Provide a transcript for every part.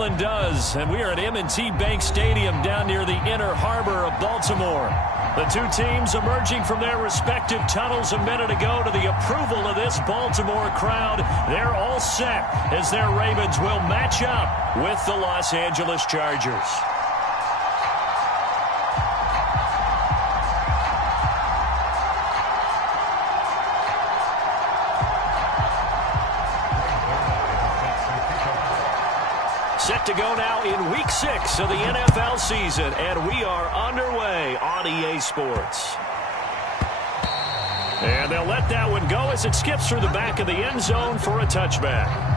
will and does. And we are at M&T Bank Stadium down near the inner harbor of Baltimore. The two teams emerging from their respective tunnels a minute ago to the approval of this Baltimore crowd. They're all set as their Ravens will match up with the Los Angeles Chargers. Set to go now in Week 6 of the NFL season, and we are underway on EA Sports. And they'll let that one go as it skips through the back of the end zone for a touchback.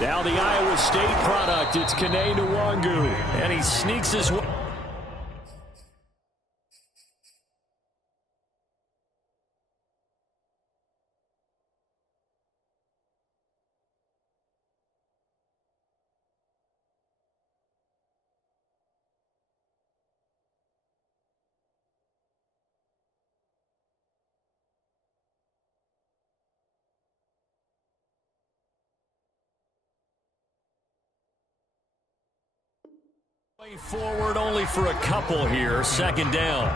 Now the Iowa State product, it's Kene Nwangu, and he sneaks his way. Forward only for a couple here, second down.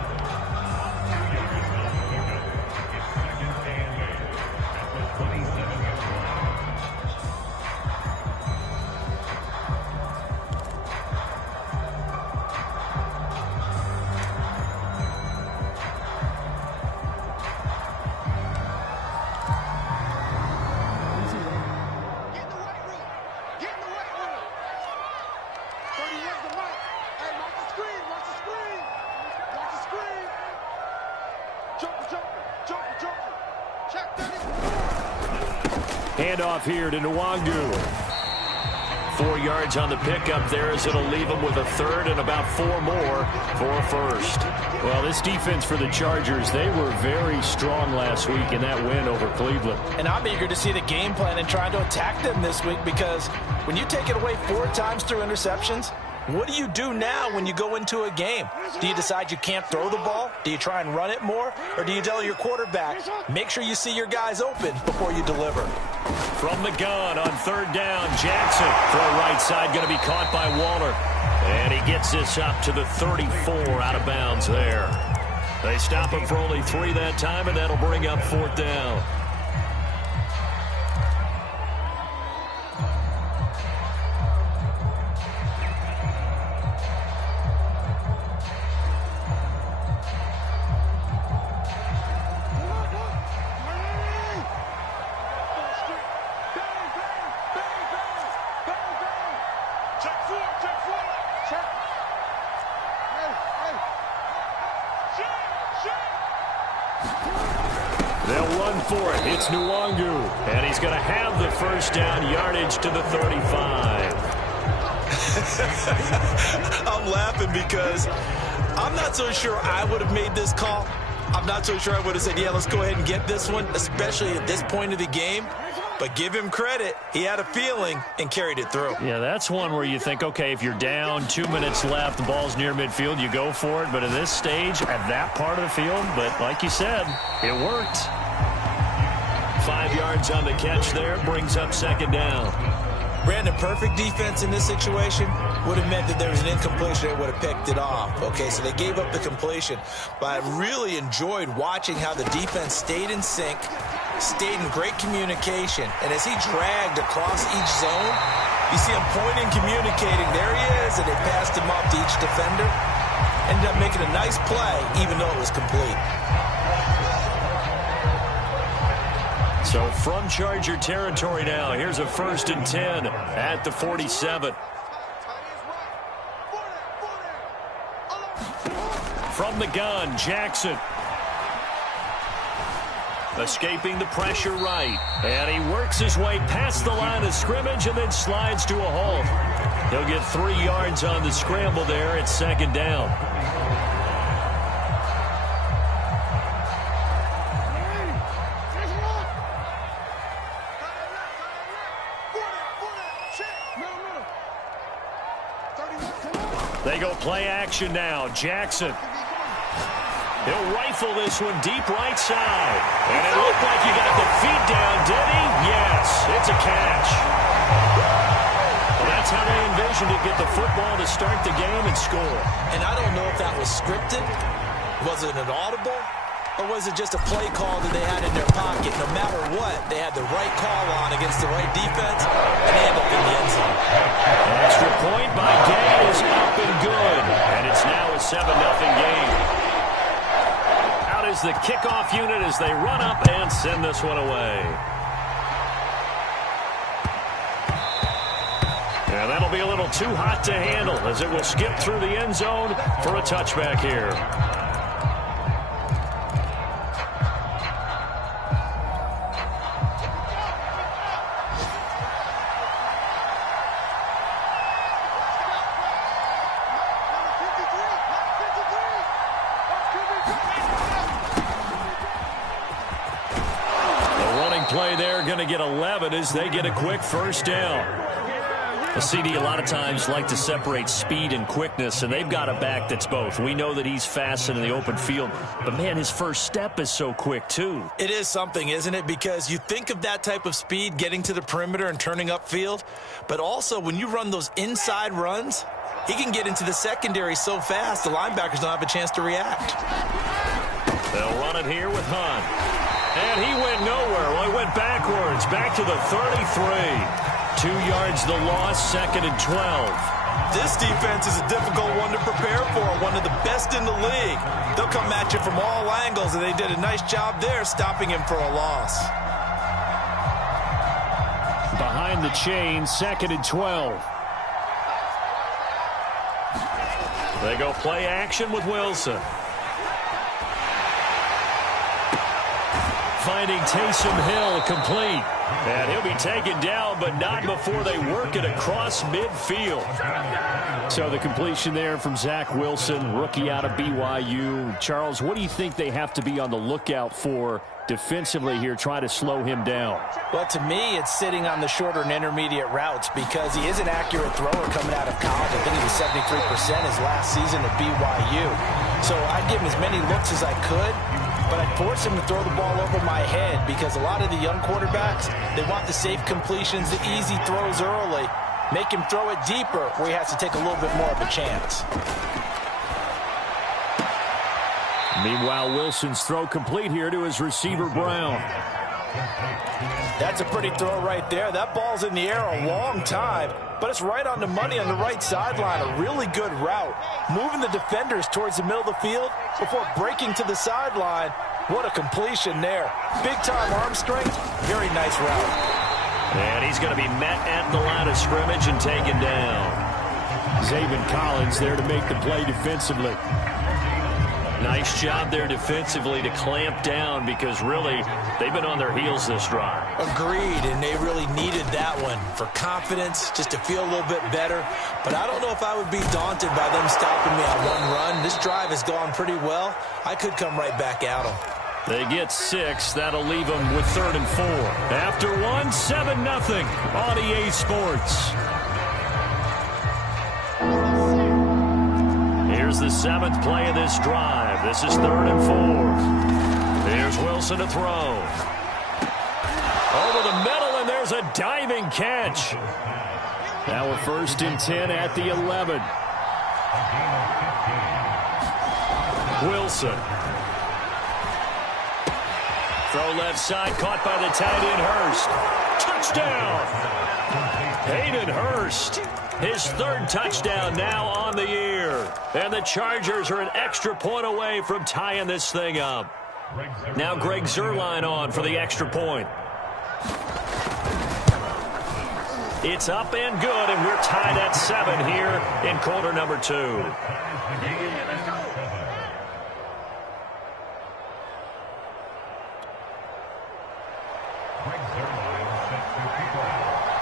Handoff here to Nwangu. 4 yards on the pickup there as it'll leave him with a third and about 4 more for a first. Well, this defense for the Chargers, they were very strong last week in that win over Cleveland. And I'm eager to see the game plan and trying to attack them this week, because when you take it away 4 times through interceptions, what do you do now when you go into a game? Do you decide you can't throw the ball? Do you try and run it more? Or do you tell your quarterback, make sure you see your guys open before you deliver? From the gun on third down, Jackson. Throw right side, going to be caught by Waller. And he gets this up to the 34 out of bounds there. They stop him for only 3 that time, and that'll bring up 4th down. They'll run for it. It's Nwangu. And he's going to have the first down, yardage to the 35. I'm laughing because I'm not so sure I would have made this call. I'm not so sure I would have said, yeah, let's go ahead and get this one, especially at this point of the game. But give him credit. He had a feeling and carried it through. Yeah, that's one where you think, okay, if you're down, 2 minutes left, the ball's near midfield, you go for it. But at this stage, at that part of the field, but like you said, it worked. 5 yards on the catch there, brings up second down. Brandon, perfect defense in this situation would have meant that there was an incompletion that would have picked it off. Okay, so they gave up the completion. But I really enjoyed watching how the defense stayed in sync, stayed in great communication. And as he dragged across each zone, you see him pointing, communicating. There he is, and they passed him off to each defender. Ended up making a nice play, even though it was complete. So from Charger territory now, here's a 1st and 10 at the 47. From the gun, Jackson. Escaping the pressure right. And he works his way past the line of scrimmage and then slides to a halt. He'll get 3 yards on the scramble there at second down. They go play action now. Jackson. He'll rifle this one deep right side. And it looked like he got the feet down, did he? Yes, it's a catch. Well, that's how they envisioned it, get the football to start the game and score. And I don't know if that was scripted. Was it an audible? Or was it just a play call that they had in their pocket? No matter what, they had the right call on against the right defense, and they end up in the end zone. An extra point by Gay is up and good. And it's now a 7-0 game. Out is the kickoff unit as they run up and send this one away. And that'll be a little too hot to handle as it will skip through the end zone for a touchback here. Play there, going to get 11 as they get a quick first down. The CD a lot of times like to separate speed and quickness, and they've got a back that's both. We know that he's fast in the open field, but man, his first step is so quick too. It is something, isn't it? Because you think of that type of speed getting to the perimeter and turning upfield, but also when you run those inside runs, he can get into the secondary so fast the linebackers don't have a chance to react. They'll run it here with Hunt. And he went nowhere. Well, he went backwards, back to the 33. 2 yards the loss, 2nd and 12. This defense is a difficult one to prepare for, one of the best in the league. They'll come at you from all angles, and they did a nice job there stopping him for a loss. Behind the chain, 2nd and 12. They go play action with Wilson. Finding Taysom Hill complete. And he'll be taken down, but not before they work it across midfield. So the completion there from Zach Wilson, rookie out of BYU. Charles, what do you think they have to be on the lookout for defensively here, try to slow him down? Well, to me, it's sitting on the shorter and intermediate routes because he is an accurate thrower coming out of college. I think he was 73% his last season at BYU. So I'd give him as many looks as I could, but I'd force him to throw the ball over my head because a lot of the young quarterbacks, they want the safe completions, the easy throws early. Make him throw it deeper where he has to take a little bit more of a chance. Meanwhile, Wilson's throw complete here to his receiver, Brown. That's a pretty throw right there. That ball's in the air a long time, but it's right on the money on the right sideline. A really good route. Moving the defenders towards the middle of the field before breaking to the sideline. What a completion there. Big-time arm strength. Very nice route. And he's going to be met at the line of scrimmage and taken down. Zaven Collins there to make the play defensively. Nice job there defensively to clamp down because really they've been on their heels this drive. Agreed, and they really needed that one for confidence, just to feel a little bit better. But I don't know if I would be daunted by them stopping me on one run. This drive has gone pretty well. I could come right back at them. They get 6. That'll leave them with 3rd and 4. After one, 7-0 on EA Sports. Here's the 7th play of this drive. This is 3rd and 4. Here's Wilson to throw. Over the middle, and there's a diving catch. Now a 1st and 10 at the 11. Wilson. Throw left side, caught by the tight end, Hurst. Touchdown! Hayden Hurst. His 3rd touchdown now on the year. And the Chargers are an extra point away from tying this thing up. Now Greg Zuerlein on for the extra point. It's up and good, and we're tied at 7 here in quarter number 2.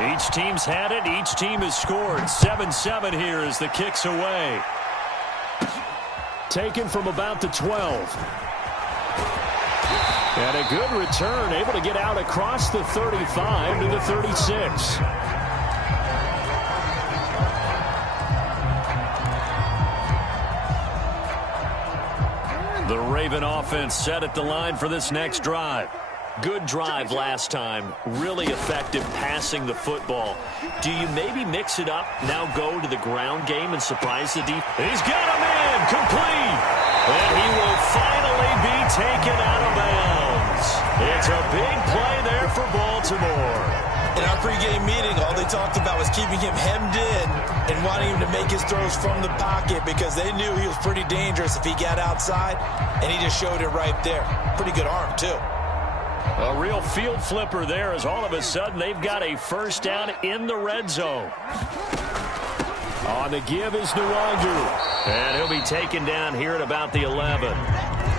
Each team's had it. Each team has scored. 7-7 here as the kick's away. Taken from about the 12. And a good return, able to get out across the 35 to the 36. The Raven offense set at the line for this next drive. Good drive last time. Really effective passing the football. Do you maybe mix it up, now go to the ground game and surprise the defense? He's got a man complete. And he will finally be taken out of bounds. It's a big play there for Baltimore. In our pregame meeting, all they talked about was keeping him hemmed in and wanting him to make his throws from the pocket because they knew he was pretty dangerous if he got outside, and he just showed it right there. Pretty good arm, too. A real field flipper there as all of a sudden they've got a first down in the red zone. On the give is Nwangu. And he'll be taken down here at about the 11.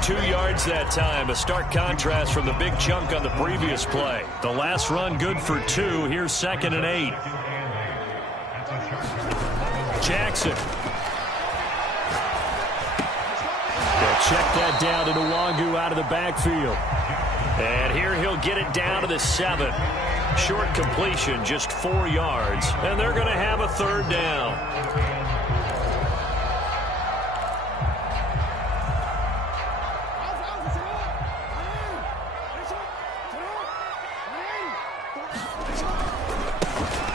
2 yards that time. A stark contrast from the big chunk on the previous play. The last run good for 2. Here's 2nd and 8. Jackson. They'll check that down to Nwangu out of the backfield. And here he'll get it down to the 7. Short completion, just 4 yards. And they're going to have a 3rd down.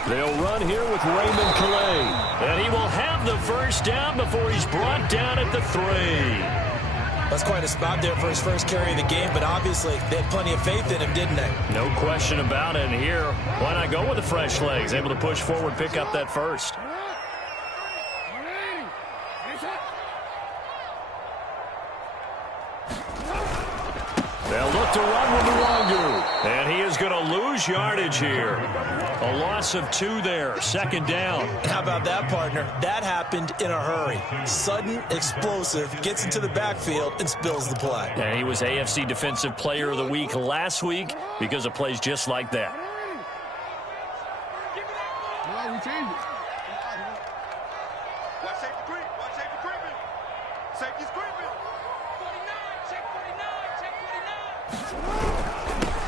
They'll run here with Raymond Calais. And he will have the first down before he's brought down at the 3. That's quite a spot there for his first carry of the game, but obviously they had plenty of faith in him, didn't they? No question about it. And here, why not go with the fresh legs? Able to push forward, pick up that first. They'll look to run with Nwangu. And he is going to lose yardage here. A loss of 2 there. 2nd down. How about that, partner? That happened in a hurry. Sudden, explosive, gets into the backfield and spills the play. And he was AFC Defensive Player of the Week last week because of plays just like that. We changed it. Watch safety creep. Watch safety creeping. Safety's creeping. 49. Check 49. Check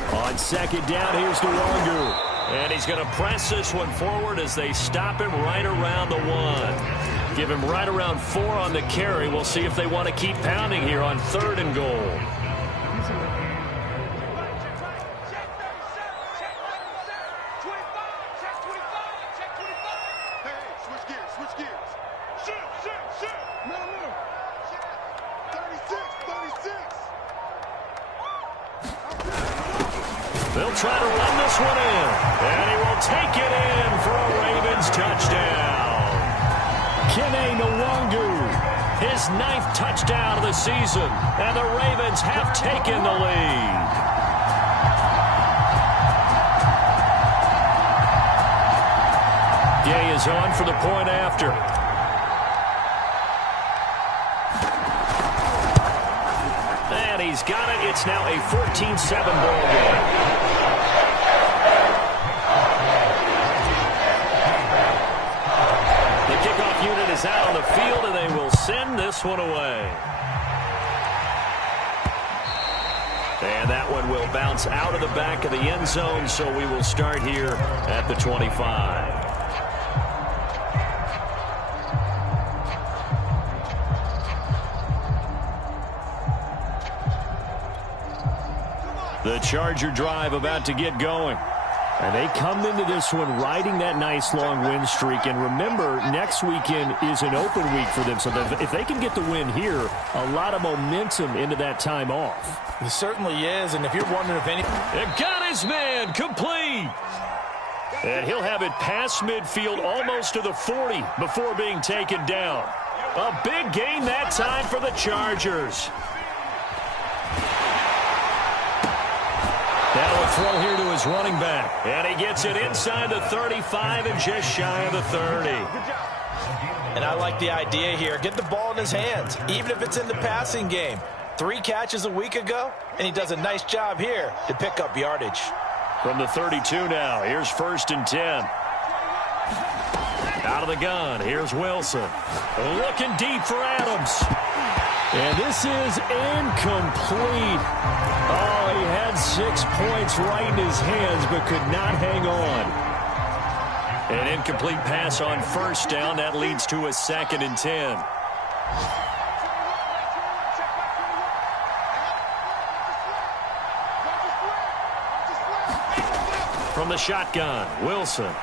49. On 2nd down, here's Nwangu. And he's going to press this one forward as they stop him right around the 1. Give him right around 4 on the carry. We'll see if they want to keep pounding here on 3rd and goal. They'll try to run this one in. And he will take it in for a Ravens touchdown. Kene Nwangu, his 9th touchdown of the season. And the Ravens have taken the lead. Gay is on for the point after. And he's got it. It's now a 14-7 ball game. Unit is out on the field, and they will send this one away. And that one will bounce out of the back of the end zone, so we will start here at the 25. The Charger drive about to get going. And they come into this one riding that nice long win streak. And remember, next weekend is an open week for them. So if they can get the win here, a lot of momentum into that time off. It certainly is. And if you're wondering if any... It got his man complete. And he'll have it past midfield almost to the 40 before being taken down. A big gain that time for the Chargers. Now a throw here to his running back. And he gets it inside the 35 and just shy of the 30. And I like the idea here. Get the ball in his hands, even if it's in the passing game. 3 catches a week ago, and he does a nice job here to pick up yardage. From the 32 now, here's 1st and 10. Out of the gun, here's Wilson. Looking deep for Adams. And this is incomplete. Oh, he had 6 points right in his hands, but could not hang on. An incomplete pass on 1st down. That leads to a 2nd and 10. From the shotgun, Wilson.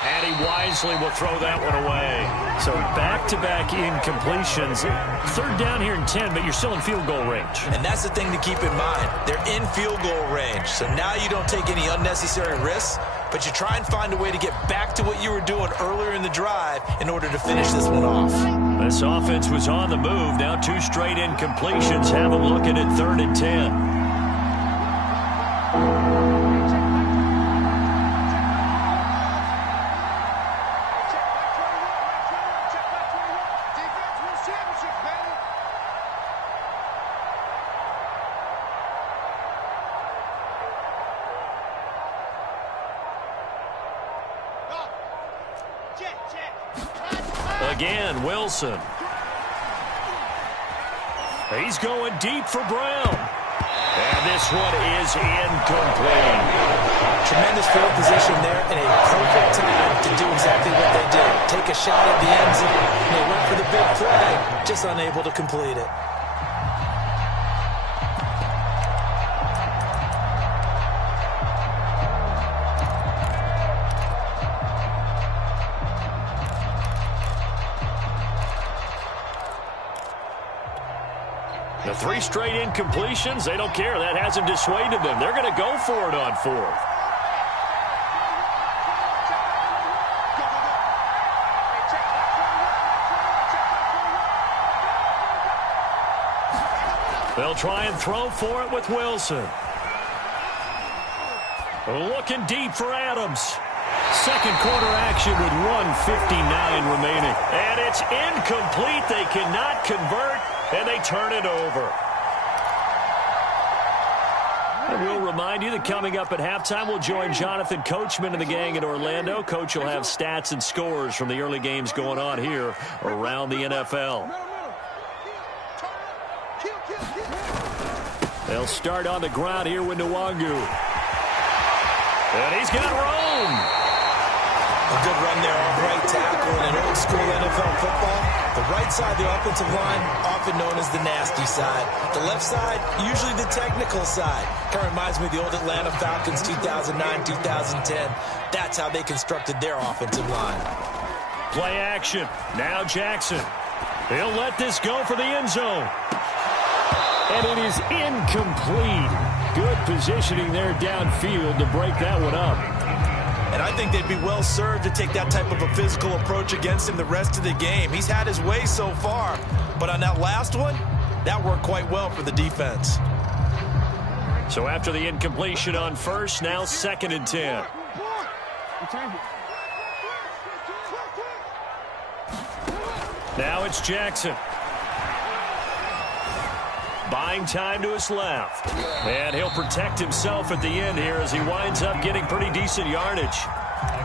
And he wisely will throw that one away. So back-to-back incompletions. 3rd down here in 10, but you're still in field goal range. And that's the thing to keep in mind. They're in field goal range. So now you don't take any unnecessary risks, but you try and find a way to get back to what you were doing earlier in the drive in order to finish this one off. This offense was on the move. Now 2 straight incompletions have them looking at 3rd and 10. Again, Wilson. He's going deep for Brown. And this one is incomplete. Tremendous field position there and a perfect time to do exactly what they did. Take a shot at the end zone. They went for the big play, just unable to complete it. The 3 straight incompletions, they don't care. That hasn't dissuaded them. They're going to go for it on 4th. They'll try and throw for it with Wilson. Looking deep for Adams. 2nd quarter action with 1:59 remaining. And it's incomplete. They cannot convert. And they turn it over. And we'll remind you that coming up at halftime, we'll join Jonathan Coachman and the gang in Orlando. Coach will have stats and scores from the early games going on here around the NFL. They'll start on the ground here with Nwangu. And he's got room. A good run there on right tackle in an old-school NFL football. The right side of the offensive line, often known as the nasty side. The left side, usually the technical side. Kind of reminds me of the old Atlanta Falcons 2009, 2010. That's how they constructed their offensive line. Play action. Now Jackson. He'll let this go for the end zone. And it is incomplete. Good positioning there downfield to break that one up. And I think they'd be well served to take that type of a physical approach against him the rest of the game. He's had his way so far, but on that last one, that worked quite well for the defense. So after the incompletion on 1st, now 2nd and 10. Now it's Jackson. Buying time to his left. And he'll protect himself at the end here as he winds up getting pretty decent yardage.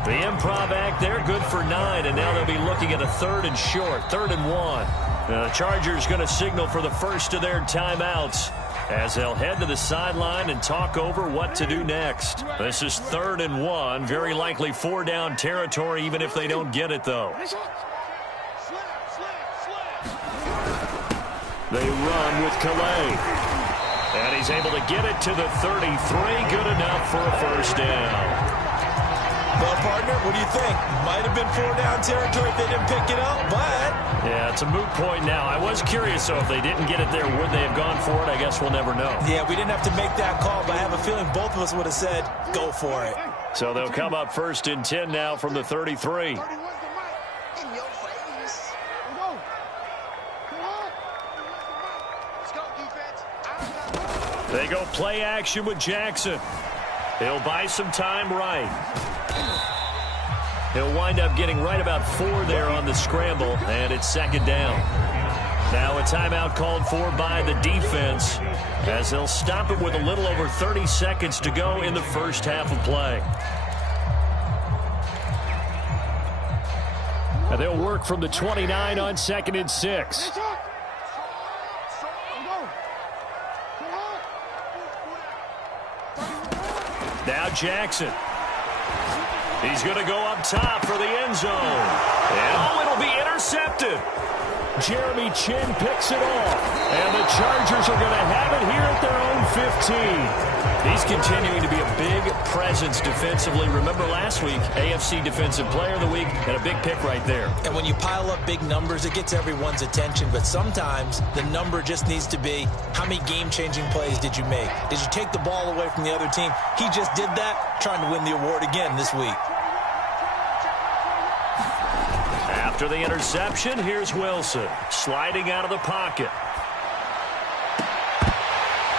The improv act there, good for 9, and now they'll be looking at a 3rd and short, 3rd and 1. The Chargers going to signal for the first of their timeouts as they'll head to the sideline and talk over what to do next. This is 3rd and 1, very likely 4-down territory even if they don't get it, though. They run with Calais. And he's able to get it to the 33. Good enough for a 1st down. Well, partner, what do you think? Might have been 4-down territory if they didn't pick it up, but... Yeah, it's a moot point now. I was curious, though, if they didn't get it there, would they have gone for it? I guess we'll never know. Yeah, we didn't have to make that call, but I have a feeling both of us would have said, go for it. So they'll come up 1st and 10 now from the 33. They go play action with Jackson. He'll buy some time right. He'll wind up getting right about 4 there on the scramble, and it's 2nd down. Now a timeout called for by the defense. as they'll stop it with a little over 30 seconds to go in the first half of play. And they'll work from the 29 on 2nd and 6. Now Jackson. He's going to go up top for the end zone. And it'll be intercepted. Jeremy Chinn picks it off. And the Chargers are going to have it here at their own 15. He's continuing to be a big presence defensively. Remember last week, AFC Defensive Player of the Week, and a big pick right there. And when you pile up big numbers, it gets everyone's attention. But sometimes the number just needs to be, how many game-changing plays did you make? Did you take the ball away from the other team? He just did that, trying to win the award again this week. After the interception, here's Wilson sliding out of the pocket.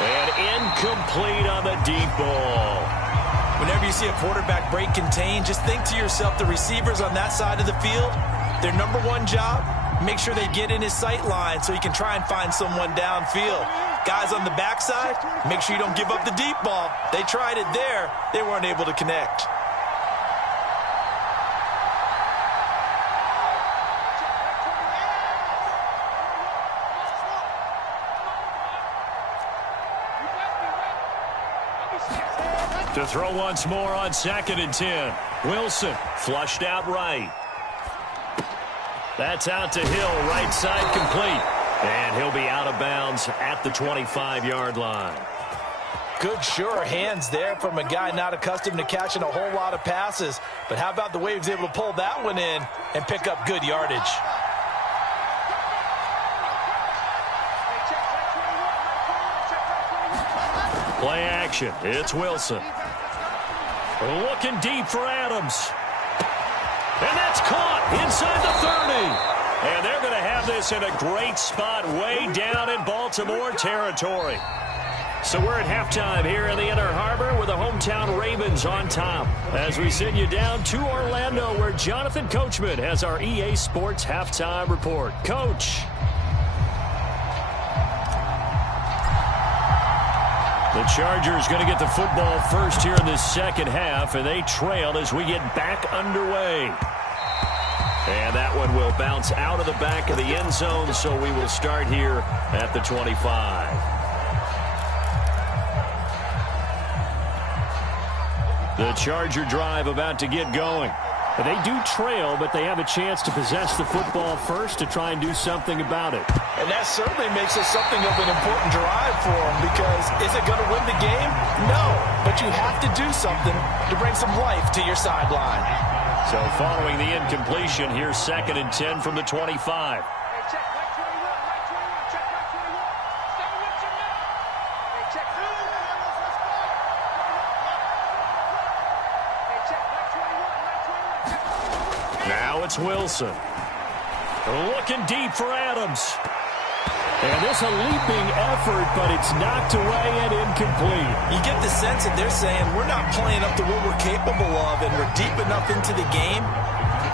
And incomplete on the deep ball. Whenever you see a quarterback break contain, just think to yourself, the receivers on that side of the field, their number one job, make sure they get in his sight line so he can try and find someone downfield. Guys on the backside, make sure you don't give up the deep ball. They tried it there. They weren't able to connect. To throw once more on 2nd and 10. Wilson flushed out right. That's out to Hill, right side complete. And he'll be out of bounds at the 25-yard line. Good, sure hands there from a guy not accustomed to catching a whole lot of passes. But how about the way he was able to pull that one in and pick up good yardage? Play action. It's Wilson. Looking deep for Adams. And that's caught inside the 30. And they're going to have this in a great spot way down in Baltimore territory. So we're at halftime here in the Inner Harbor with the hometown Ravens on top. As we send you down to Orlando, where Jonathan Coachman has our EA Sports halftime report. Coach. The Chargers going to get the football first here in this second half, and they trail as we get back underway. And that one will bounce out of the back of the end zone, so we will start here at the 25. The Charger drive about to get going. They do trail, but they have a chance to possess the football first to try and do something about it. And that certainly makes it something of an important drive for them, because is it going to win the game? No, but you have to do something to bring some life to your sideline. So following the incompletion, here's 2nd and 10 from the 25. Now it's Wilson. Looking deep for Adams. And this a leaping effort, but it's knocked away and incomplete. You get the sense that they're saying we're not playing up to what we're capable of, and we're deep enough into the game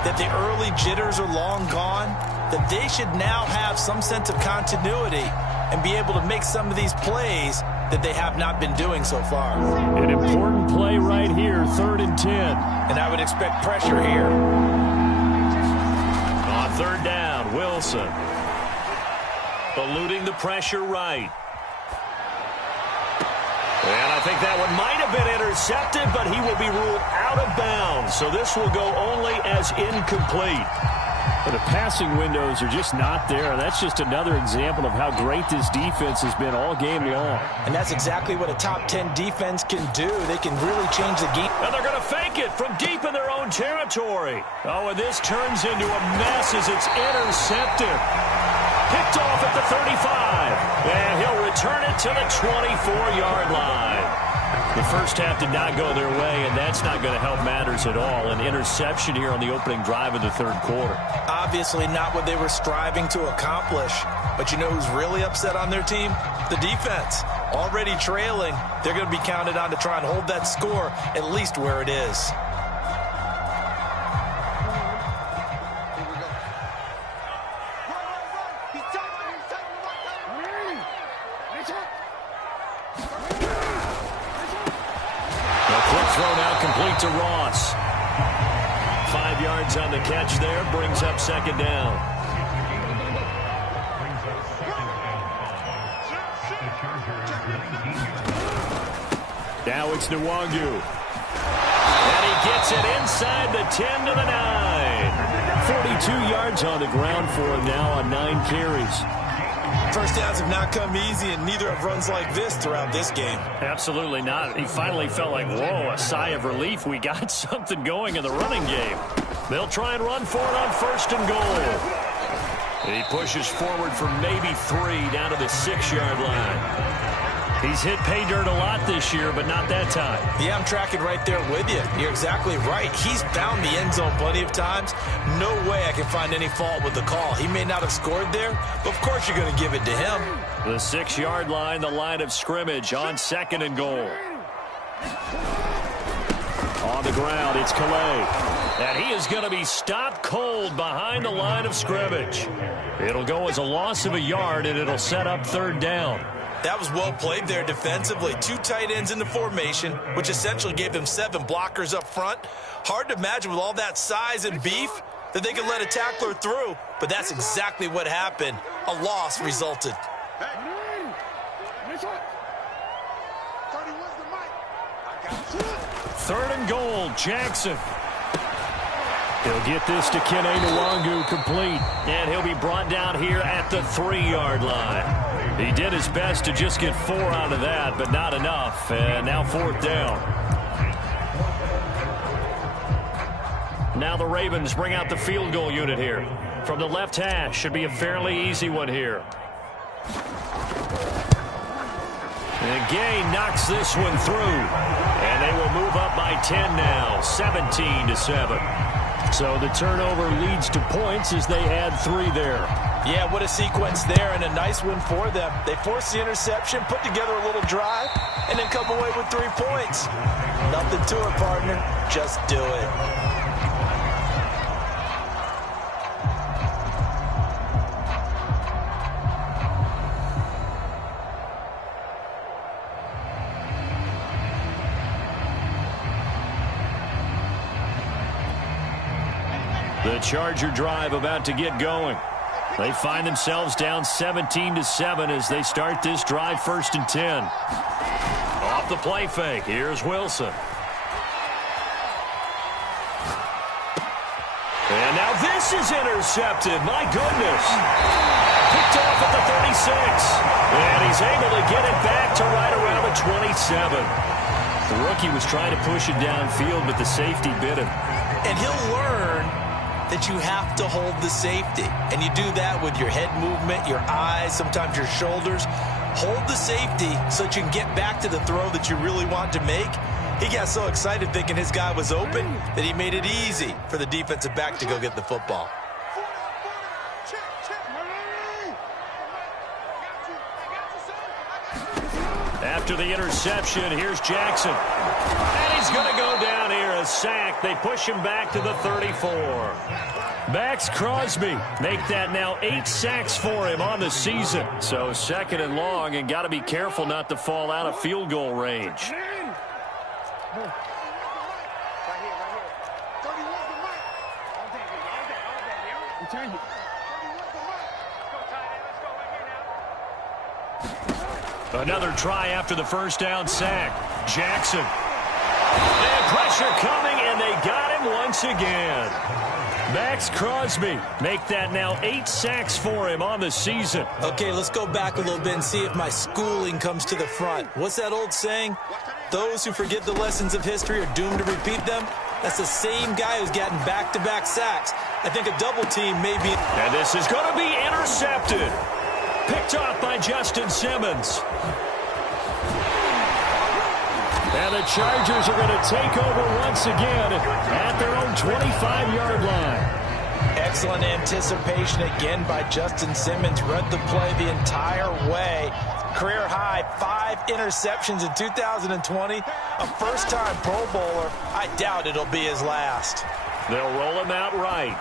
that the early jitters are long gone, that they should now have some sense of continuity and be able to make some of these plays that they have not been doing so far. An important play right here, 3rd and 10. And I would expect pressure here. On 3rd down, Wilson. Eluding the pressure right. And I think that one might have been intercepted, but he will be ruled out of bounds. So this will go only as incomplete. But the passing windows are just not there. That's just another example of how great this defense has been all game long. And that's exactly what a top 10 defense can do. They can really change the game. And they're going to fake it from deep in their own territory. Oh, and this turns into a mess as it's intercepted. Picked off at the 35. And he'll return it to the 24-yard line. The first half did not go their way, and that's not going to help matters at all. An interception here on the opening drive of the 3rd quarter. Obviously not what they were striving to accomplish. But you know who's really upset on their team? The defense. Already trailing, they're going to be counted on to try and hold that score at least where it is. Thrown out complete to Ross. 5 yards on the catch there, brings up second down. Now it's Nwangu. And he gets it inside the 10 to the 9. 42 yards on the ground for him now on 9 carries. First downs have not come easy, and neither have runs like this throughout this game. Absolutely not. He finally felt like, whoa, a sigh of relief. We got something going in the running game. They'll try and run for it on 1st and goal. He pushes forward for maybe 3 down to the 6-yard line. He's hit pay dirt a lot this year, but not that time. Yeah, I'm tracking right there with you. You're exactly right. He's found the end zone plenty of times. No way I can find any fault with the call. He may not have scored there, but of course you're going to give it to him. The 6-yard line, the line of scrimmage on 2nd and goal. On the ground, it's Calais. And he is going to be stopped cold behind the line of scrimmage. It'll go as a loss of a yard, and it'll set up 3rd down. That was well played there defensively. 2 tight ends in the formation, which essentially gave them 7 blockers up front. Hard to imagine with all that size and beef that they could let a tackler through, but that's exactly what happened. A loss resulted. Third and goal, Jackson. He'll get this to Kene Nwangu complete, and he'll be brought down here at the 3-yard line. He did his best to just get 4 out of that, but not enough. And now 4th down. Now the Ravens bring out the field goal unit here. From the left hash, should be a fairly easy one here. And Gay knocks this one through. And they will move up by 10 now, 17-7. So the turnover leads to points as they add 3 there. Yeah, what a sequence there, and a nice win for them. They forced the interception, put together a little drive, and then come away with 3 points. Nothing to it, partner. Just do it. The Charger drive about to get going. They find themselves down 17-7 as they start this drive 1st and 10. Off the play fake, here's Wilson. And now this is intercepted. My goodness. Picked off at the 36. And he's able to get it back to right around the 27. The rookie was trying to push it downfield, but the safety bit him. And he'll learn that you have to hold the safety. And you do that with your head movement, your eyes, sometimes your shoulders. Hold the safety so that you can get back to the throw that you really want to make. He got so excited thinking his guy was open that he made it easy for the defensive back to go get the football. After the interception, here's Jackson. And he's going to go down here, a sack. They push him back to the 34. Max Crosby make that now 8 sacks for him on the season. So 2nd and long, and got to be careful not to fall out of field goal range. Another try after the 1st down sack. Jackson. And pressure coming, and they got him once again. Max Crosby make that now 8 sacks for him on the season. Okay, let's go back a little bit and see if my schooling comes to the front. What's that old saying? Those who forget the lessons of history are doomed to repeat them. That's the same guy who's gotten back-to-back sacks. I think a double team may be... And this is going to be intercepted. Picked off by Justin Simmons. And the Chargers are going to take over once again at their own 25-yard line. Excellent anticipation again by Justin Simmons. Read the play the entire way. Career high 5 interceptions in 2020. A first-time Pro Bowler. I doubt it'll be his last. They'll roll him out right.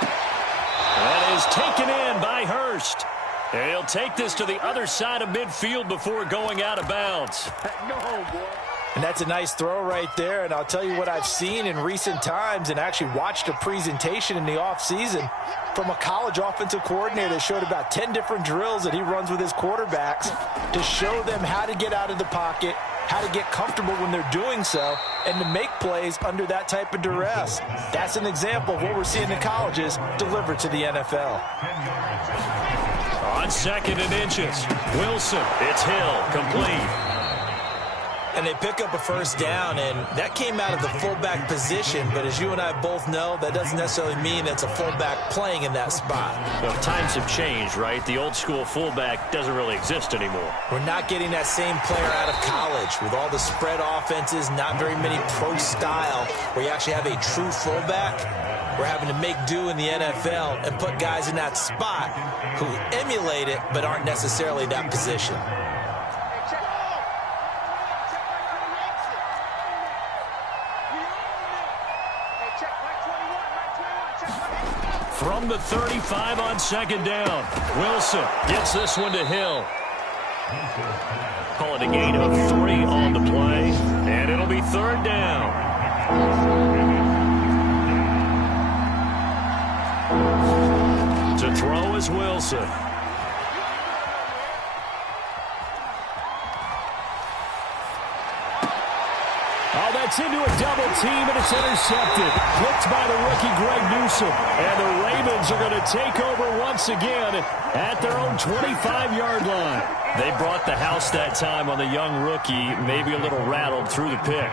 That is taken in by Hurst. And he'll take this to the other side of midfield before going out of bounds. Go home, boy. And that's a nice throw right there. And I'll tell you what I've seen in recent times and actually watched a presentation in the offseason from a college offensive coordinator that showed about 10 different drills that he runs with his quarterbacks to show them how to get out of the pocket, how to get comfortable when they're doing so, and to make plays under that type of duress. That's an example of what we're seeing in colleges delivered to the NFL. On 2nd and inches, Wilson, it's Hill, complete. And they pick up a first down, and that came out of the fullback position. But as you and I both know, that doesn't necessarily mean it's a fullback playing in that spot. Well, times have changed, right? The old school fullback doesn't really exist anymore. We're not getting that same player out of college with all the spread offenses, not very many pro style, where you actually have a true fullback. We're having to make do in the NFL and put guys in that spot who emulate it but aren't necessarily that position. From the 35 on 2nd down, Wilson gets this one to Hill. Call it a gain of 3 on the play, and it'll be 3rd down. To throw is Wilson. Oh, that's into a double team, and it's intercepted. Picked by the rookie Greg Newsome. And the Ravens are going to take over once again at their own 25-yard line. They brought the house that time on the young rookie, maybe a little rattled through the pick.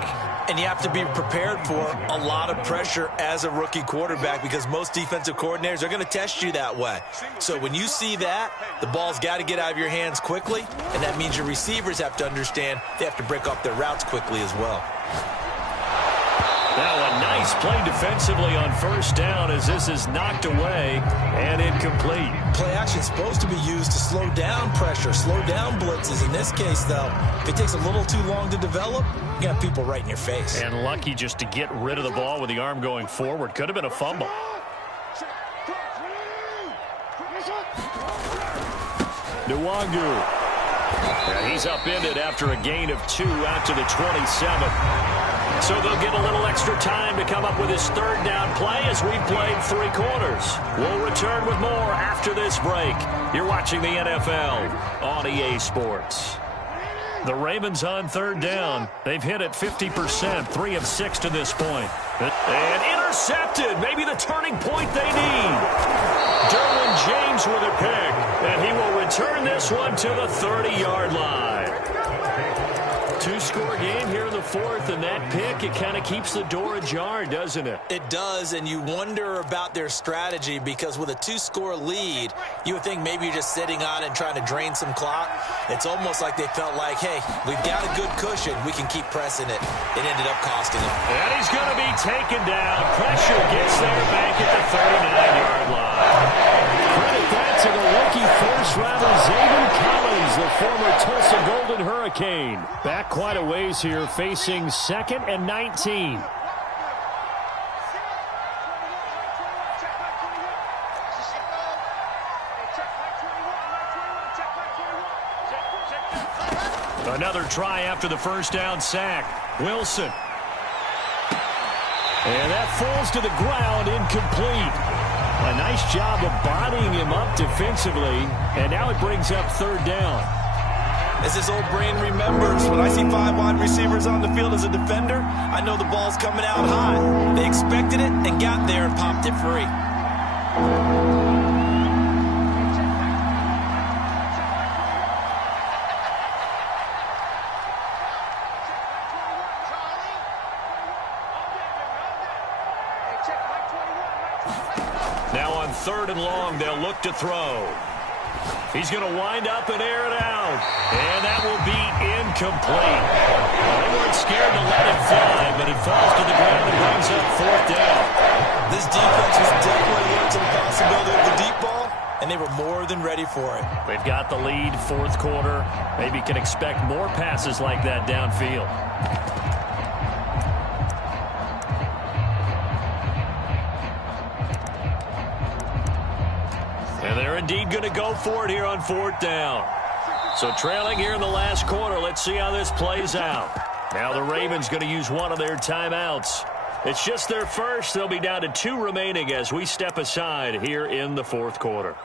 And you have to be prepared for a lot of pressure as a rookie quarterback because most defensive coordinators are going to test you that way. So when you see that, the ball's got to get out of your hands quickly, and that means your receivers have to understand they have to break up their routes quickly as well. Now a nice play defensively on 1st down as this is knocked away and incomplete. Play action is supposed to be used to slow down pressure, slow down blitzes. In this case, though, if it takes a little too long to develop, you got people right in your face. And lucky just to get rid of the ball with the arm going forward. Could have been a fumble. Nwangu. And he's upended after a gain of 2 out to the 27. So they'll get a little extra time to come up with his 3rd down play as we played 3 quarters. We'll return with more after this break. You're watching the NFL on EA Sports. The Ravens on 3rd down. They've hit it 50%, 3 of 6 to this point. And intercepted, maybe the turning point they need. Derwin James with a pick, and he will return this one to the 30-yard line. 2-score game here in the 4th, and that pick, it kind of keeps the door ajar, doesn't it? It does, and you wonder about their strategy because with a 2-score lead, you would think maybe you're just sitting on it and trying to drain some clock. It's almost like they felt like, hey, we've got a good cushion. We can keep pressing it. It ended up costing them. And he's going to be taken down. Pressure gets there back at the 39-yard line. Credit that to the rookie first-rounder, Zaven Collins, the former Tulsa Golden Hurricane. Back quite a ways here, facing 2nd and 19. Another try after the 1st down sack. Wilson. And that falls to the ground, incomplete. A nice job of bodying him up defensively, and now it brings up 3rd down. As his old brain remembers, when I see 5 wide receivers on the field as a defender, I know the ball's coming out high. They expected it and got there and popped it free. Now on 3rd and long, they'll look to throw. He's going to wind up and air it out. And that will be incomplete. They weren't scared to let it fly, but it falls to the ground and brings up 4th down. This defense was definitely alert to the possibility of the deep ball, and they were more than ready for it. They've got the lead, 4th quarter. Maybe can expect more passes like that downfield. And they're indeed going to go for it here on 4th down. So trailing here in the last quarter, let's see how this plays out. Now the Ravens going to use one of their timeouts. It's just their first. They'll be down to 2 remaining as we step aside here in the fourth quarter.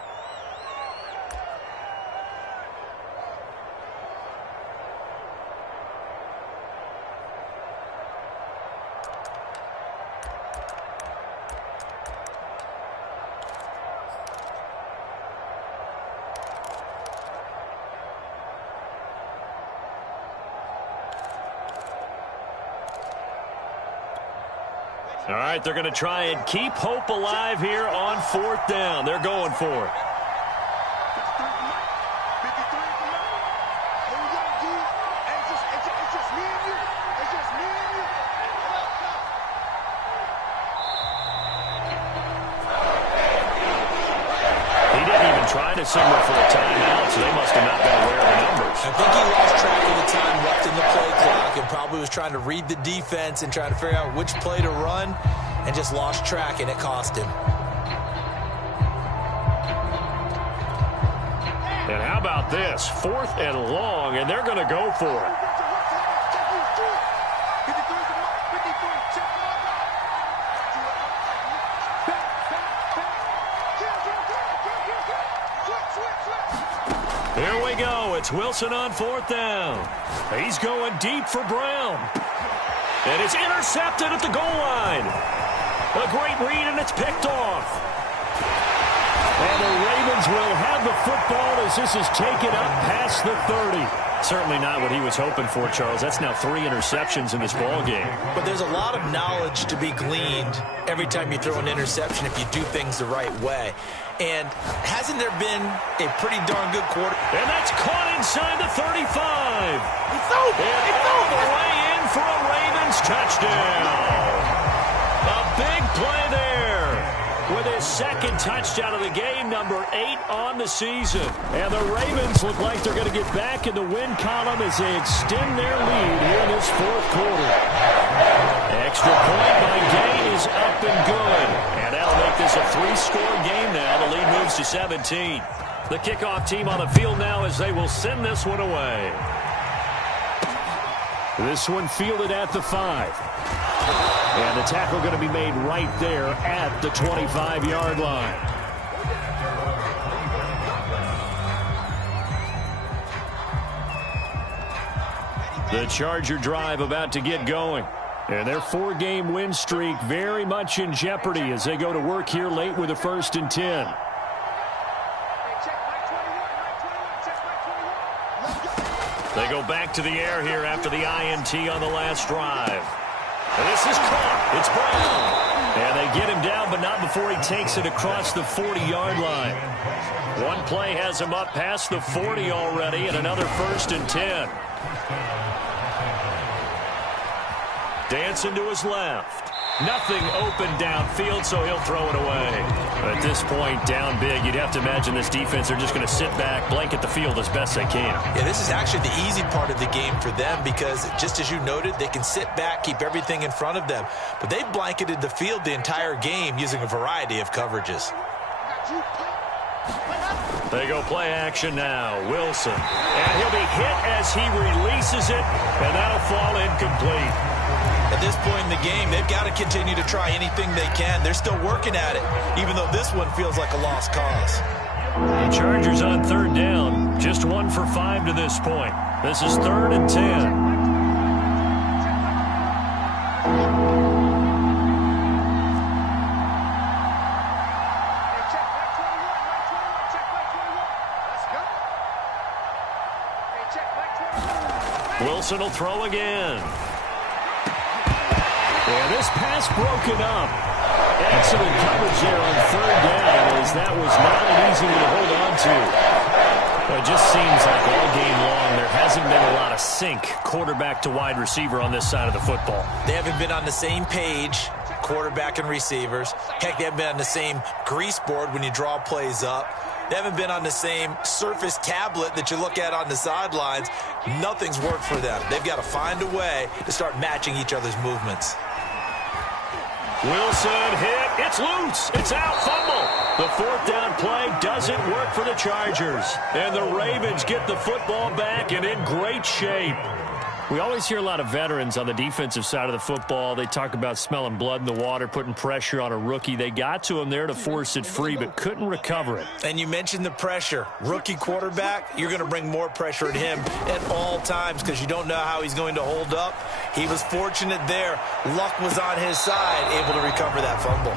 All right, they're going to try and keep hope alive here on 4th down. They're going for it. He didn't even try to signal for a timeout, so they must have not been aware of the numbers. I think he lost track of the time left in the play clock and probably was trying to read the defense and trying to figure out which play to run and just lost track, and it cost him. And how about this? 4th and long, and they're going to go for it. Here we go. It's Wilson on 4th down. He's going deep for Brown. And it's intercepted at the goal line. A great read, and it's picked off. And the Ravens will have the football as this is taken up past the 30. Certainly not what he was hoping for, Charles. That's now 3 interceptions in this ball game. But there's a lot of knowledge to be gleaned every time you throw an interception if you do things the right way. And hasn't there been a pretty darn good quarter? And that's caught inside the 35. It's over. And all the way in for a Ravens touchdown. A big play there with his 2nd touchdown of the game, number 8 on the season. And the Ravens look like they're going to get back in the win column as they extend their lead here in this 4th quarter. Extra point by Gay is up and good. And that'll make this a 3-score game now. The lead moves to 17. The kickoff team on the field now as they will send this one away. This one fielded at the 5. And the tackle going to be made right there at the 25-yard line. The Charger drive about to get going. And their 4-game win streak very much in jeopardy as they go to work here late with a 1st and 10. They go back to the air here after the INT on the last drive. And this is caught. It's Brown. And they get him down, but not before he takes it across the 40-yard line. One play has him up past the 40 already, and another 1st and 10. Dancing to his left. Nothing open downfield, so he'll throw it away. At this point, down big, you'd have to imagine this defense, they're just going to sit back, blanket the field as best they can. Yeah, this is actually the easy part of the game for them because, just as you noted, they can sit back, keep everything in front of them. But they've blanketed the field the entire game using a variety of coverages. They go play action now. Wilson. And he'll be hit as he releases it, and that'll fall incomplete. At this point in the game, they've got to continue to try anything they can. They're still working at it, even though this one feels like a lost cause. The Chargers on 3rd down. Just 1 for 5 to this point. This is 3rd and 10. Wilson will throw again. And this pass broken up. Excellent coverage there on 3rd down as that was not an easy one to hold on to. Well, it just seems like all game long there hasn't been a lot of sync quarterback to wide receiver on this side of the football. They haven't been on the same page, quarterback and receivers. Heck, they haven't been on the same grease board when you draw plays up. They haven't been on the same surface tablet that you look at on the sidelines. Nothing's worked for them. They've got to find a way to start matching each other's movements. Wilson hit. It's loose. It's out. Fumble. The 4th down play doesn't work for the Chargers. And the Ravens get the football back and in great shape. We always hear a lot of veterans on the defensive side of the football. They talk about smelling blood in the water, putting pressure on a rookie. They got to him there to force it free, but couldn't recover it. And you mentioned the pressure. Rookie quarterback, you're going to bring more pressure at him at all times because you don't know how he's going to hold up. He was fortunate there. Luck was on his side, able to recover that fumble.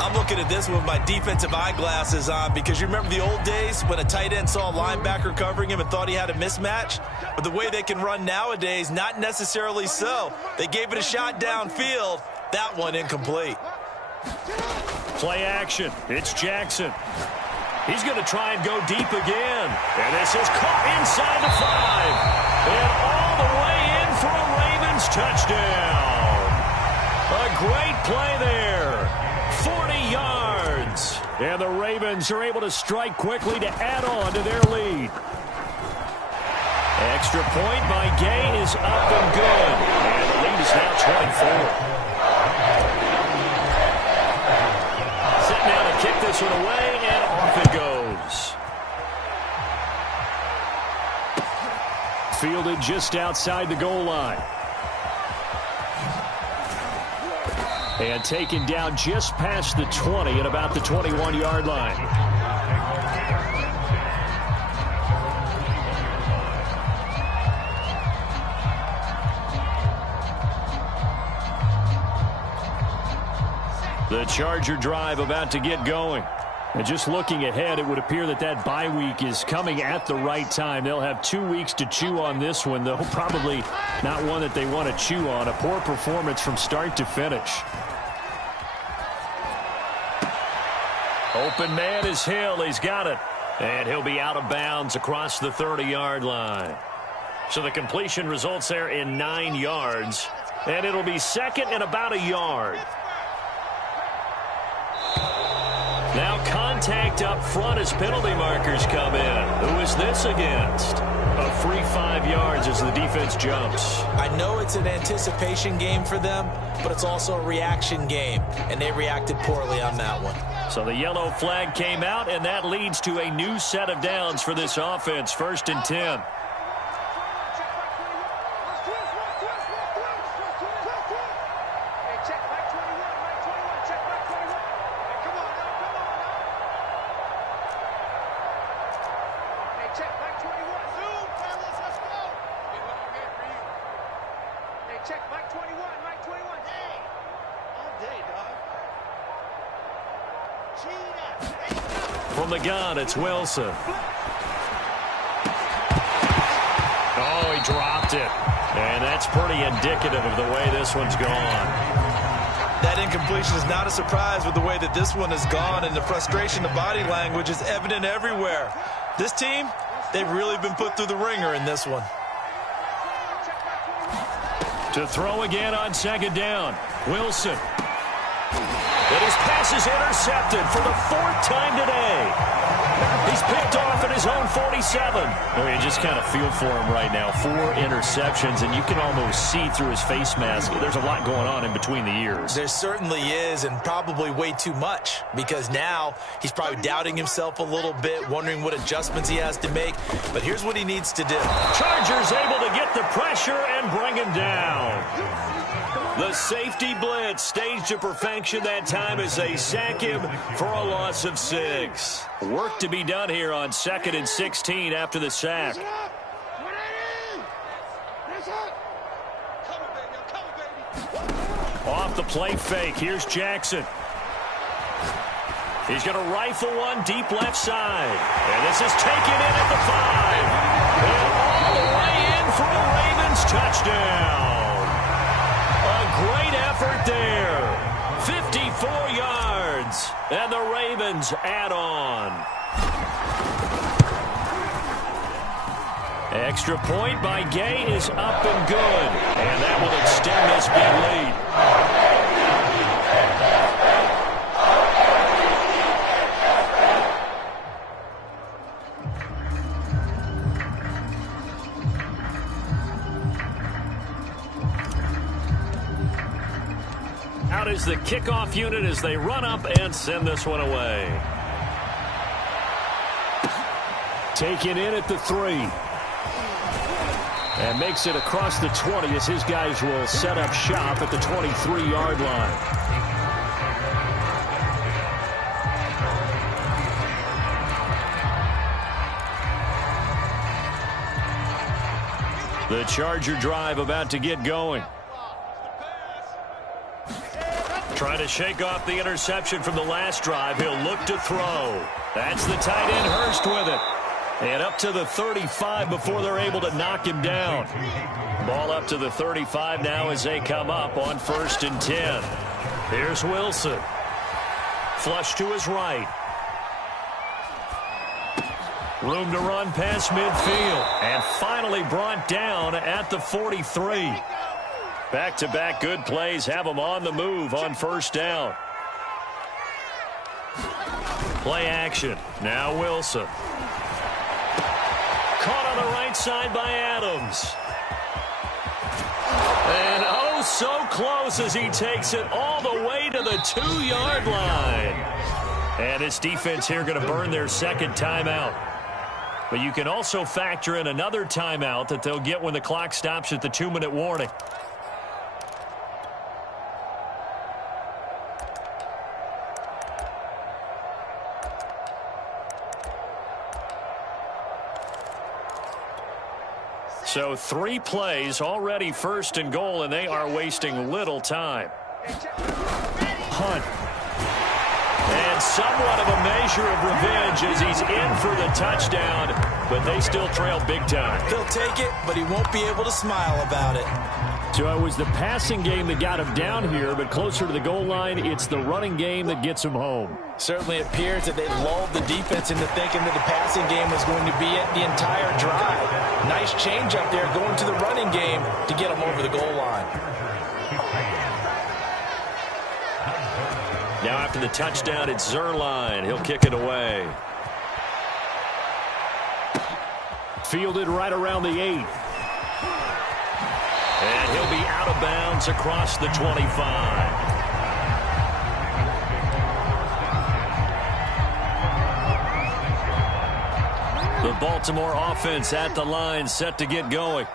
I'm looking at this with my defensive eyeglasses on because you remember the old days when a tight end saw a linebacker covering him and thought he had a mismatch? But the way they can run nowadays, not necessarily so. They gave it a shot downfield. That one incomplete. Play action. It's Jackson. He's going to try and go deep again. And this is caught inside the 5. And all the way in for a Ravens touchdown. A great play there. 40 yards. And the Ravens are able to strike quickly to add on to their lead. Extra point by Gay is up and good. And the lead is now 24. Set now to kick this one away, and off it goes. Fielded just outside the goal line. And taken down just past the 20 at about the 21-yard line. The Charger drive about to get going. And just looking ahead, it would appear that that bye week is coming at the right time. They'll have 2 weeks to chew on this one, though probably not one that they want to chew on. A poor performance from start to finish. Open man is Hill. He's got it. And he'll be out of bounds across the 30-yard line. So the completion results there in 9 yards. And it'll be second and about a yard. Now contact up front as penalty markers come in. Who is this against? A free 5 yards as the defense jumps. I know it's an anticipation game for them, but it's also a reaction game, and they reacted poorly on that one. So the yellow flag came out, and that leads to a new set of downs for this offense. 1st and 10. From the gun, it's Wilson. Oh, he dropped it. And that's pretty indicative of the way this one's gone. That incompletion is not a surprise with the way that this one has gone, and the frustration, the body language is evident everywhere. This team, they've really been put through the ringer in this one. To throw again on 2nd down, Wilson. And his pass is intercepted for the 4th time today. He's picked off at his own 47. I mean, you just kind of feel for him right now. 4 interceptions, and you can almost see through his face mask. There's a lot going on in between the ears. There certainly is, and probably way too much, because now he's probably doubting himself a little bit, wondering what adjustments he has to make. But here's what he needs to do. Chargers able to get the pressure and bring him down. The safety blitz staged to perfection that time as they sack him for a loss of 6. Work to be done here on 2nd and 16 after the sack. Off the play fake, here's Jackson. He's going to rifle one deep left side. And this is taken in at the 5. And all the way in for a Ravens touchdown. Great effort there. 54 yards. And the Ravens add on. Extra point by Gay is up and good. And that will extend this big lead. Out is the kickoff unit as they run up and send this one away. Taken in at the 3. And makes it across the 20 as his guys will set up shop at the 23-yard line. The Charger drive about to get going. Trying to shake off the interception from the last drive. He'll look to throw. That's the tight end Hurst with it. And up to the 35 before they're able to knock him down. Ball up to the 35 now as they come up on 1st and 10. Here's Wilson. Flush to his right. Room to run past midfield. And finally brought down at the 43. Back-to-back good plays have them on the move on 1st down. Play action. Now Wilson. Caught on the right side by Adams. And oh, so close as he takes it all the way to the 2-yard line. And this defense here going to burn their second timeout. But you can also factor in another timeout that they'll get when the clock stops at the 2-minute warning. So 3 plays already 1st and goal, and they are wasting little time. Hunt. And somewhat of a measure of revenge as he's in for the touchdown, but they still trail big time. He'll take it, but he won't be able to smile about it. So it was the passing game that got him down here, but closer to the goal line, it's the running game that gets him home. Certainly appears that they lulled the defense into thinking that the passing game was going to be it the entire drive. Nice change up there going to the running game to get them over the goal line. Now after the touchdown, it's Zuerlein. He'll kick it away. Fielded right around the 8. And he'll be out of bounds across the 25. The Baltimore offense at the line, set to get going.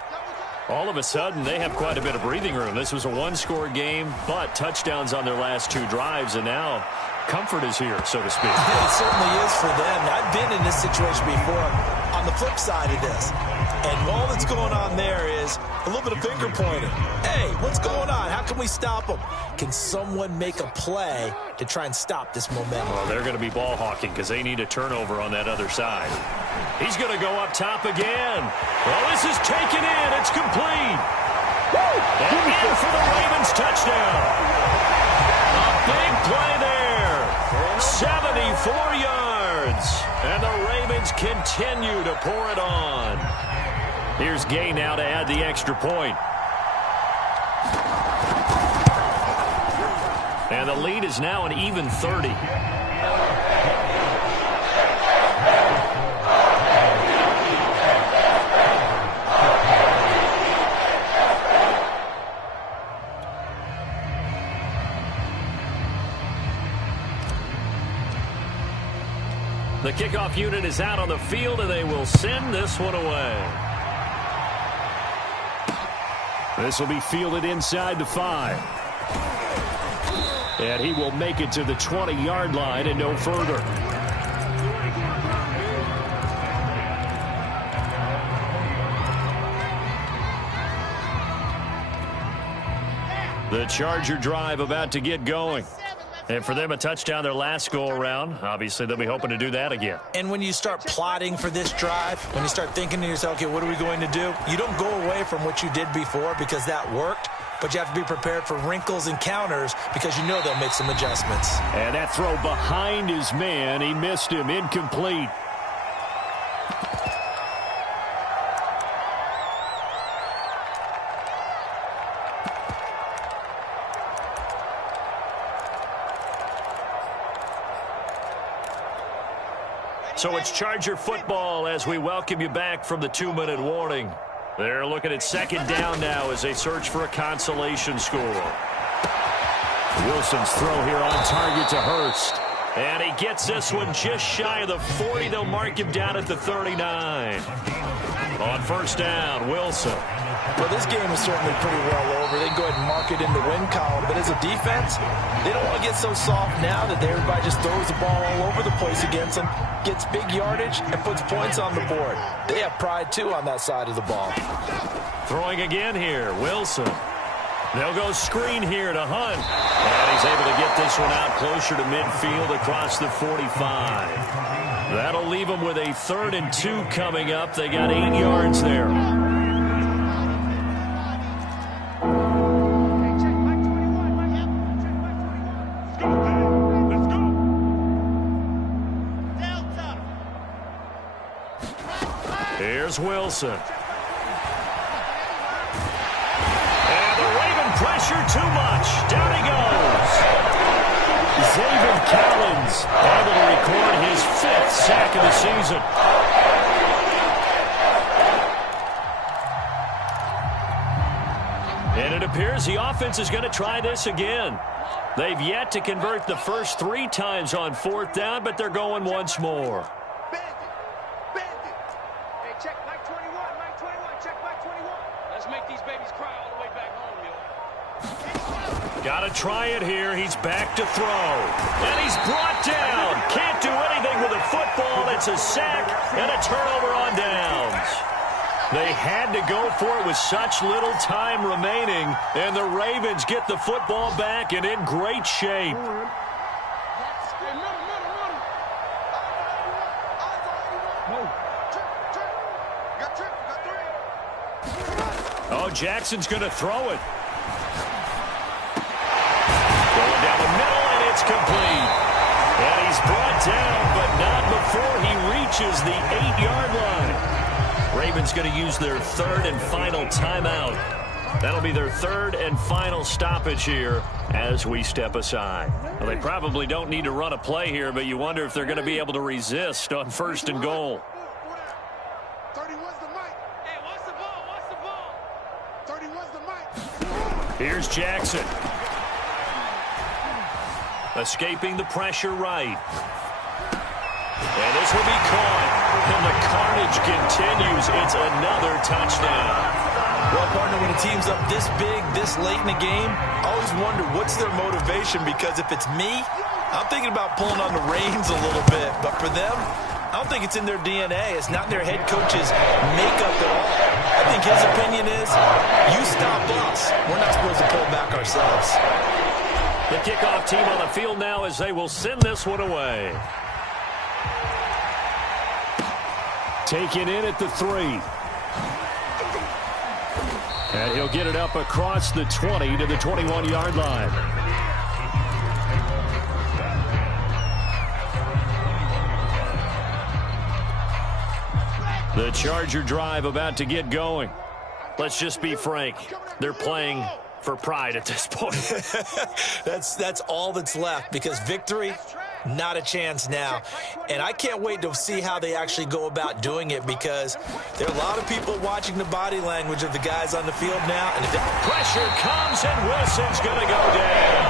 All of a sudden, they have quite a bit of breathing room. This was a 1-score game, but touchdowns on their last 2 drives, and now comfort is here, so to speak. It certainly is for them. I've been in this situation before on the flip side of this. And all that's going on there is a little bit of finger pointing. Hey, what's going on? How can we stop them? Can someone make a play to try and stop this momentum? Well, they're going to be ball hawking because they need a turnover on that other side. He's going to go up top again. Well, this is taken in. It's complete. And in for the Ravens touchdown. A big play there. 74 yards. And the Ravens continue to pour it on. Here's Gay now to add the extra point. And the lead is now an even 30. The kickoff unit is out on the field, and they will send this one away. This will be fielded inside the 5. And he will make it to the 20-yard line and no further. The Charger drive about to get going. And for them, a touchdown their last go-around. Obviously, they'll be hoping to do that again. And when you start plotting for this drive, when you start thinking to yourself, okay, what are we going to do? You don't go away from what you did before because that worked, but you have to be prepared for wrinkles and counters because you know they'll make some adjustments. And that throw behind his man, he missed him, incomplete. So it's Charger football as we welcome you back from the 2-minute warning. They're looking at 2nd down now as they search for a consolation score. Wilson's throw here on target to Hurst. And he gets this one just shy of the 40. They'll mark him down at the 39. On first down, Wilson. Well, this game is certainly pretty well over. They can go ahead and mark it in the win column. But as a defense, they don't want to get so soft now that everybody just throws the ball all over the place against them, gets big yardage, and puts points on the board. They have pride, too, on that side of the ball. Throwing again here, Wilson. They'll go screen here to Hunt. And he's able to get this one out closer to midfield across the 45. That'll leave them with a 3rd and 2 coming up. They got 8 yards there. Here's Wilson. And the Raven pressure too much. Down he goes. Zaven Collins able to record his 5th sack of the season. And it appears the offense is going to try this again. They've yet to convert the first 3 times on 4th down, but they're going once more. Got to try it here. He's back to throw. And he's brought down. Can't do anything with a football. It's a sack and a turnover on downs. They had to go for it with such little time remaining. And the Ravens get the football back and in great shape. Oh, Jackson's going to throw it. Complete. And he's brought down, but not before he reaches the 8-yard line. Ravens going to use their 3rd and final timeout. That'll be their 3rd and final stoppage here as we step aside. Well, they probably don't need to run a play here, but you wonder if they're going to be able to resist on 1st and goal. 30 was the mic. Hey, what's the ball? What's the ball? 30 was the mic. Here's Jackson. Escaping the pressure right. And this will be caught. And the carnage continues. It's another touchdown. Well, partner, when a team's up this big, this late in the game, I always wonder what's their motivation, because if it's me, I'm thinking about pulling on the reins a little bit. But for them, I don't think it's in their DNA. It's not their head coach's makeup at all. I think his opinion is, you stop us. We're not supposed to pull back ourselves. The kickoff team on the field now as they will send this one away. Taken in at the 3. And he'll get it up across the 20 to the 21-yard line. The Charger drive about to get going. Let's just be frank. They're playing for pride at this point. That's all that's left, because victory, not a chance now. And I can't wait to see how they actually go about doing it, because there are a lot of people watching the body language of the guys on the field now. And if pressure comes, and Wilson's going to go down.